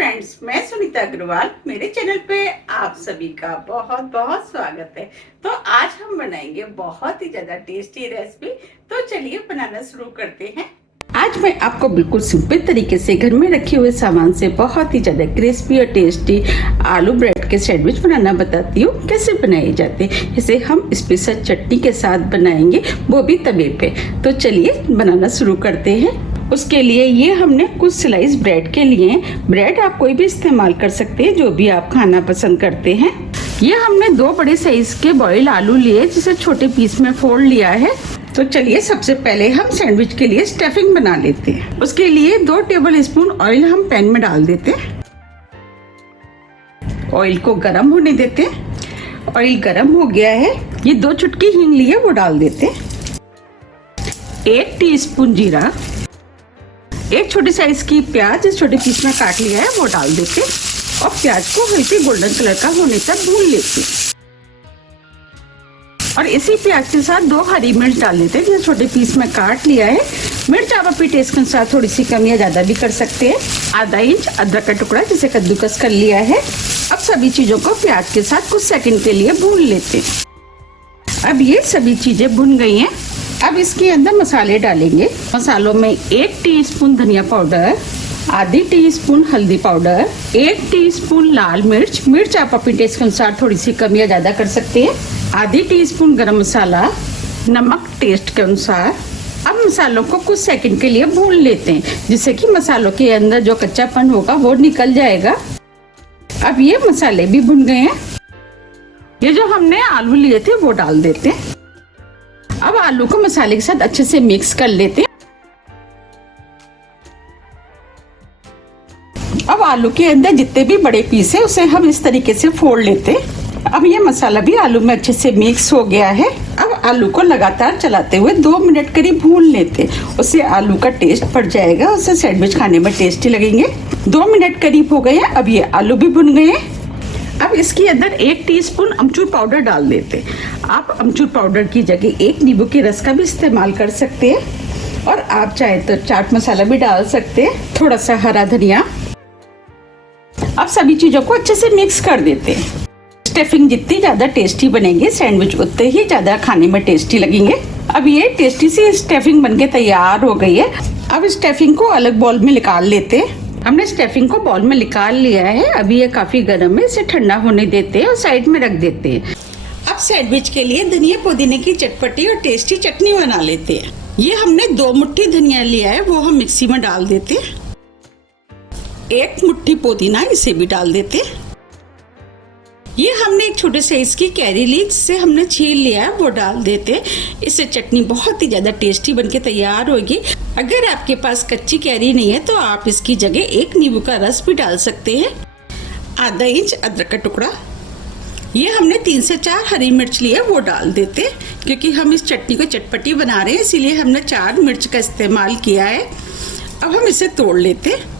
Friends, मैं सुनीता अग्रवाल। मेरे channel पे आप सभी का बहुत बहुत स्वागत है। तो आज हम बनाएंगे बहुत ही ज्यादा टेस्टी रेसिपी। तो चलिए बनाना शुरू करते हैं। आज मैं आपको बिल्कुल सिंपल तरीके से घर में रखे हुए सामान से बहुत ही ज्यादा क्रिस्पी और टेस्टी आलू ब्रेड के सैंडविच बनाना बताती हूँ। कैसे बनाए जाते हैं, इसे हम स्पेशल चटनी के साथ बनाएंगे, वो भी तवे पे। तो चलिए बनाना शुरू करते हैं। उसके लिए ये हमने कुछ स्लाइस ब्रेड के लिए, ब्रेड आप कोई भी इस्तेमाल कर सकते हैं जो भी आप खाना पसंद करते हैं। ये हमने 2 बड़े साइज के बॉइल आलू लिए, जिसे छोटे पीस में फोल्ड लिया है। तो चलिए सबसे पहले हम सैंडविच के लिए स्टफिंग बना लेते हैं। उसके लिए 2 टेबल स्पून ऑयल हम पैन में डाल देते हैं। ऑयल को गर्म होने देते हैं। ऑयल गर्म हो गया है, ये 2 चुटकी हींग लिए वो डाल देते हैं। 1 टीस्पून जीरा, 1 छोटे साइज की प्याज छोटे पीस में काट लिया है वो डाल देते और प्याज को हल्के गोल्डन कलर का होने तक भून लेते। और इसी प्याज के साथ 2 हरी मिर्च डाल देते हैं, जिसे छोटे पीस में काट लिया है। मिर्च आप अपने टेस्ट के अनुसार थोड़ी सी कम या ज्यादा भी कर सकते हैं। आधा इंच अदरक का टुकड़ा जिसे कद्दूकस कर लिया है। अब सभी चीजों को प्याज के साथ कुछ सेकंड के लिए भून लेते हैं। अब ये सभी चीजें भुन गई हैं। अब इसके अंदर मसाले डालेंगे। मसालों में 1 टीस्पून धनिया पाउडर, आधी टीस्पून हल्दी पाउडर, 1 टीस्पून लाल मिर्च, मिर्च आप अपने टेस्ट के अनुसार थोड़ी सी कम या ज्यादा कर सकते हैं, आधी टीस्पून गरम मसाला, नमक टेस्ट के अनुसार। अब मसालों को कुछ सेकंड के लिए भून लेते हैं, जिससे कि मसालों के अंदर जो कच्चापन होगा वो निकल जाएगा। अब ये मसाले भी भुन गए हैं। ये जो हमने आलू लिए थे वो डाल देते हैं। अब आलू को मसाले के साथ अच्छे से मिक्स कर लेते हैं। अब आलू के अंदर जितने भी बड़े पीस है उसे हम इस तरीके से फोड़ लेते हैं। अब ये मसाला भी आलू में अच्छे से मिक्स हो गया है। अब आलू को लगातार चलाते हुए 2 मिनट करीब भून लेते हैं, उससे आलू का टेस्ट बढ़ जाएगा, उससे सैंडविच खाने में टेस्टी लगेंगे। 2 मिनट करीब हो गए हैं। अब ये आलू भी भुन गए हैं। अब इसके अंदर 1 टीस्पून अमचूर पाउडर डाल देते। आप अमचूर पाउडर की जगह 1 नींबू के रस का भी इस्तेमाल कर सकते हैं, और आप चाहे तो चाट मसाला भी डाल सकते हैं, थोड़ा सा हरा धनिया। अब सभी चीजों को अच्छे से मिक्स कर देते हैं। स्टफिंग जितनी ज्यादा टेस्टी बनेगी, सैंडविच उतने ही ज्यादा खाने में टेस्टी लगेंगे। अब ये टेस्टी सी स्टफिंग बनके तैयार हो गई है। अब स्टफिंग को अलग बाउल में निकाल लेते हैं। हमने स्टफिंग को बाउल में निकाल लिया है। अभी ये काफी गर्म है, इसे ठंडा होने देते हैं और साइड में रख देते हैं। अब सैंडविच के लिए धनिया पुदीने की चटपटी और टेस्टी चटनी बना लेते हैं। ये हमने 2 मुट्ठी धनिया लिया है, वो हम मिक्सी में डाल देते हैं। 1 मुट्ठी पुदीना, इसे भी डाल देते हैं। ये हमने 1 छोटे साइज की कैरी ली, जिसे हमने छील लिया है, वो डाल देते हैं। इससे चटनी बहुत ही ज्यादा टेस्टी बनके तैयार होगी। अगर आपके पास कच्ची कैरी नहीं है तो आप इसकी जगह 1 नींबू का रस भी डाल सकते हैं। आधा इंच अदरक का टुकड़ा, ये हमने 3 से 4 हरी मिर्च लिए, वो डाल देते हैं। क्योंकि हम इस चटनी को चटपटी बना रहे हैं, इसीलिए हमने 4 मिर्च का इस्तेमाल किया है। अब हम इसे तोड़ लेते हैं।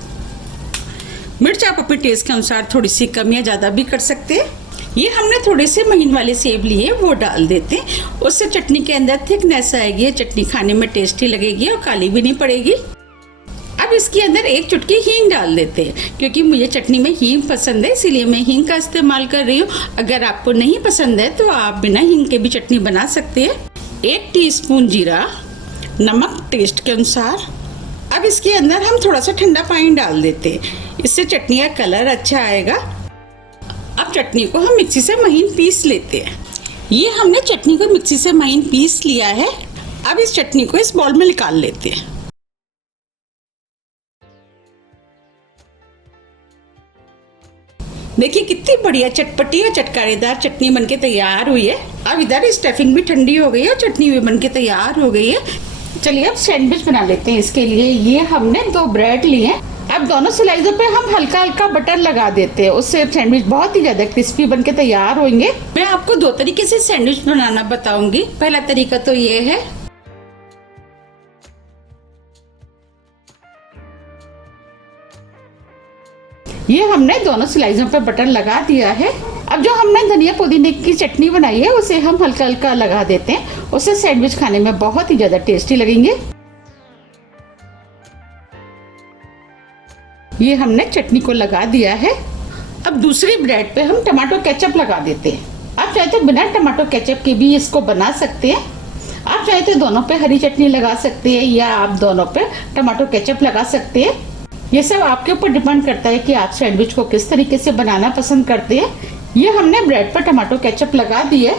मिर्च आप अपने टेस्ट के अनुसार थोड़ी सी कम या ज़्यादा भी कर सकते हैं। ये हमने थोड़े से महीन वाले सेब लिए, वो डाल देते हैं। उससे चटनी के अंदर थिकनेस आएगी, चटनी खाने में टेस्टी लगेगी और काली भी नहीं पड़ेगी। अब इसके अंदर 1 चुटकी हींग डाल देते हैं। क्योंकि मुझे चटनी में हींग पसंद है, इसीलिए मैं हींग का इस्तेमाल कर रही हूँ। अगर आपको नहीं पसंद है तो आप बिना हींग के भी चटनी बना सकते हैं। 1 टीस्पून जीरा, नमक टेस्ट के अनुसार। अब इसके अंदर हम थोड़ा सा ठंडा पानी डाल देते हैं, इससे चटनी का कलर अच्छा आएगा। अब चटनी को हम मिक्सी से महीन पीस लेते हैं। ये हमने चटनी को मिक्सी से महीन पीस लिया है। अब इस चटनी को इस बाउल में निकाल लेते हैं। देखिए कितनी बढ़िया चटपटी और चटकारेदार चटनी बनके तैयार हुई है। अब इधर स्टफिंग भी ठंडी हो गई है और चटनी भी बनके तैयार हो गई है। चलिए अब सैंडविच बना लेते हैं। इसके लिए ये हमने 2 ब्रेड लिए। अब दोनों स्लाइसों पे हम हल्का हल्का बटर लगा देते हैं, उससे सैंडविच बहुत ही ज्यादा क्रिस्पी बनके तैयार होंगे। मैं आपको 2 तरीके से सैंडविच बनाना बताऊंगी। पहला तरीका तो ये है, ये हमने दोनों स्लाइसों पे बटर लगा दिया है। अब जो हमने धनिया पुदीने की चटनी बनाई है उसे हम हल्का हल्का लगा देते हैं, उससे सैंडविच खाने में बहुत ही ज्यादा टेस्टी लगेंगे। ये हमने चटनी को लगा दिया है। अब दूसरी ब्रेड पे हम टमाटो केचप लगा देते हैं। आप चाहे तो बिना टमाटो केचप के भी इसको बना सकते हैं। आप चाहे तो दोनों पे हरी चटनी लगा सकते हैं या आप दोनों पे टमाटो केचप लगा सकते हैं। ये सब आपके ऊपर डिपेंड करता है कि आप सैंडविच को किस तरीके से बनाना पसंद करते हैं। ये हमने ब्रेड पर टमाटो केचप लगा दी है।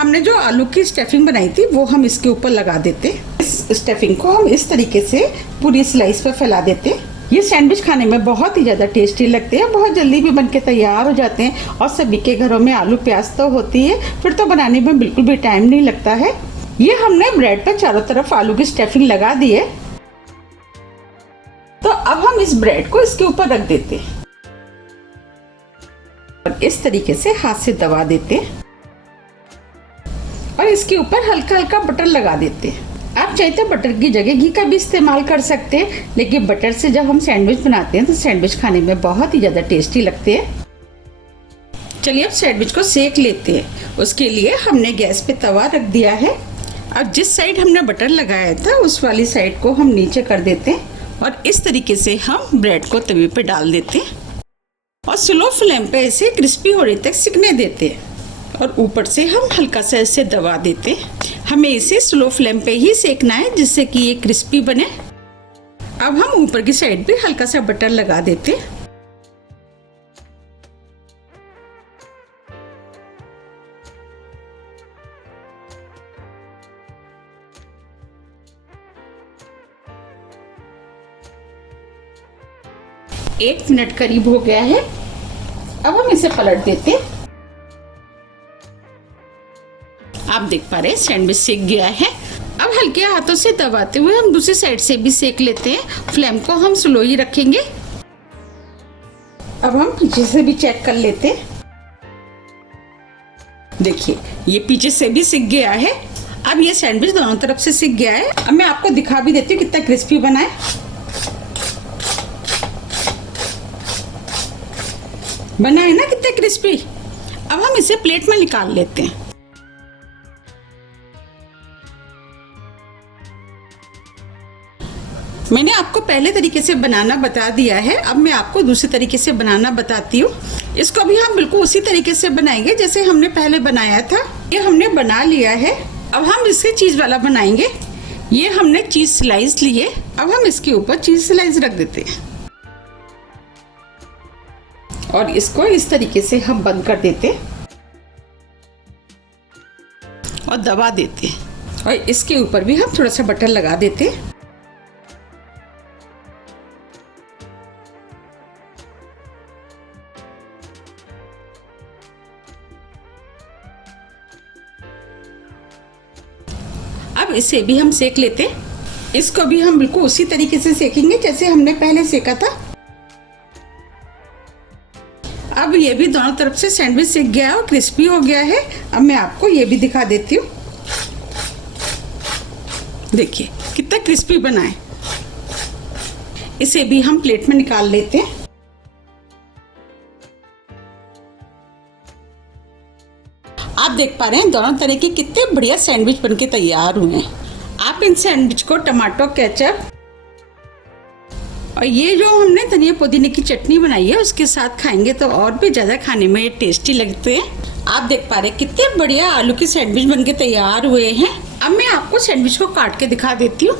हमने जो आलू की स्टफिंग बनाई थी वो हम इसके ऊपर लगा देते। इस स्टफिंग को हम इस तरीके से पूरी स्लाइस पर फैला देते। ये सैंडविच खाने में बहुत ही ज़्यादा टेस्टी लगते हैं, बहुत जल्दी भी बनके तैयार हो जाते हैं और सभी के घरों में आलू प्याज तो होती है, फिर तो बनाने में बिल्कुल भी टाइम नहीं लगता है। ये हमने ब्रेड पर चारों तरफ आलू की स्टफिंग लगा दी है। तो अब हम इस ब्रेड को इसके ऊपर रख देते हैं और इस तरीके से हाथ से दबा देते हैं और इसके ऊपर हल्का हल्का बटर लगा देते हैं। आप चाहे तो बटर की जगह घी का भी इस्तेमाल कर सकते हैं, लेकिन बटर से जब हम सैंडविच बनाते हैं तो सैंडविच खाने में बहुत ही ज़्यादा टेस्टी लगते हैं। चलिए अब सैंडविच को सेक लेते हैं। उसके लिए हमने गैस पे तवा रख दिया है। अब जिस साइड हमने बटर लगाया था उस वाली साइड को हम नीचे कर देते हैं और इस तरीके से हम ब्रेड को तवे पे डाल देते हैं और स्लो फ्लेम पे इसे क्रिस्पी होने तक सिकने देते हैं और ऊपर से हम हल्का सा इसे दबा देते हैं। हमें इसे स्लो फ्लेम पे ही सेकना है जिससे कि ये क्रिस्पी बने। अब हम ऊपर की साइड पे हल्का सा बटर लगा देते हैं। एक मिनट करीब हो गया है। अब हम इसे पलट देते। आप देख पा रहे हैं सैंडविच सेक गया है। अब हल्के हाथों से दबाते हुए हम दूसरी साइड से भी सेक लेते हैं। फ्लेम को हम स्लो ही रखेंगे। अब हम पीछे से भी चेक कर लेते हैं। देखिए ये पीछे से भी सिक गया है। अब ये सैंडविच दोनों तरफ से सिक गया है। अब मैं आपको दिखा भी देती हूँ कितना क्रिस्पी बना है। बना है ना कितना क्रिस्पी। अब हम इसे प्लेट में निकाल लेते हैं। मैंने आपको पहले तरीके से बनाना बता दिया है। अब मैं आपको दूसरे तरीके से बनाना बताती हूँ। इसको भी हम बिल्कुल उसी तरीके से बनाएंगे जैसे हमने पहले बनाया था। ये हमने बना लिया है। अब हम इससे चीज़ वाला बनाएंगे। ये हमने चीज़ स्लाइस लिए। अब हम इसके ऊपर चीज़ स्लाइस रख देते हैं और इसको इस तरीके से हम बंद कर देते और दबा देते और इसके ऊपर भी हम थोड़ा सा बटर लगा देते। अब इसे भी हम सेक लेते। इसको भी हम बिल्कुल उसी तरीके से सेकेंगे जैसे हमने पहले सेका था। अब ये भी दोनों तरफ से सैंडविच सेक गया है और क्रिस्पी हो गया है। अब मैं आपको ये भी दिखा देती हूँ। देखिए कितना क्रिस्पी बना है। इसे भी हम प्लेट में निकाल लेते हैं। आप देख पा रहे हैं दोनों तरह के कितने बढ़िया सैंडविच बनके तैयार हुए हैं। आप इन सैंडविच को टमाटो केचप और ये जो हमने धनिया पुदीने की चटनी बनाई है उसके साथ खाएंगे तो और भी ज़्यादा खाने में ये टेस्टी लगते हैं। आप देख पा रहे हैं कितने बढ़िया आलू के सैंडविच बनके तैयार हुए हैं। अब मैं आपको सैंडविच को काट के दिखा देती हूँ।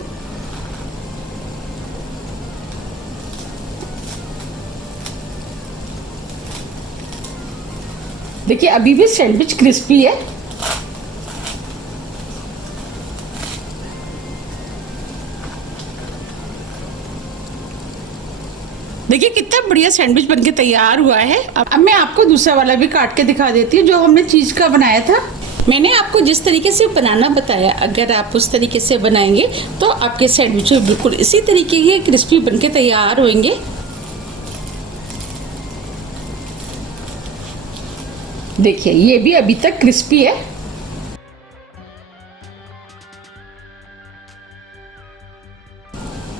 देखिए अभी भी सैंडविच क्रिस्पी है। देखिए कितना बढ़िया सैंडविच बनके तैयार हुआ है। अब मैं आपको दूसरा वाला भी काट के दिखा देती हूँ जो हमने चीज का बनाया था। मैंने आपको जिस तरीके से बनाना बताया अगर आप उस तरीके से बनाएंगे तो आपके सैंडविच बिल्कुल इसी तरीके के क्रिस्पी बनके तैयार होंगे। देखिए ये भी अभी तक क्रिस्पी है।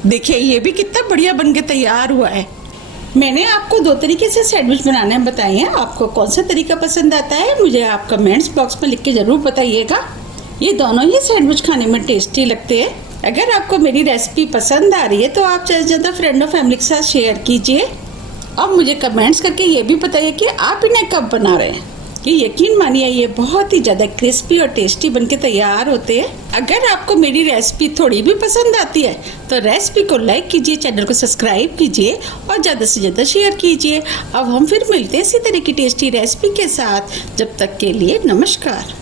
देखिए ये भी कितना बढ़िया बनके तैयार हुआ है। मैंने आपको दो तरीके से सैंडविच बनाने बताए हैं। आपको कौन सा तरीका पसंद आता है मुझे आप कमेंट्स बॉक्स में लिख के ज़रूर बताइएगा। ये दोनों ही सैंडविच खाने में टेस्टी लगते हैं। अगर आपको मेरी रेसिपी पसंद आ रही है तो आप ज़्यादा से ज़्यादा फ्रेंड और फैमिली के साथ शेयर कीजिए। अब मुझे कमेंट्स करके ये भी बताइए कि आप इन्हें कब बना रहे हैं। ये यकीन मानिए ये बहुत ही ज़्यादा क्रिस्पी और टेस्टी बनके तैयार होते हैं। अगर आपको मेरी रेसिपी थोड़ी भी पसंद आती है तो रेसिपी को लाइक कीजिए, चैनल को सब्सक्राइब कीजिए और ज़्यादा से ज़्यादा शेयर कीजिए। अब हम फिर मिलते हैं इसी तरह की टेस्टी रेसिपी के साथ। जब तक के लिए नमस्कार।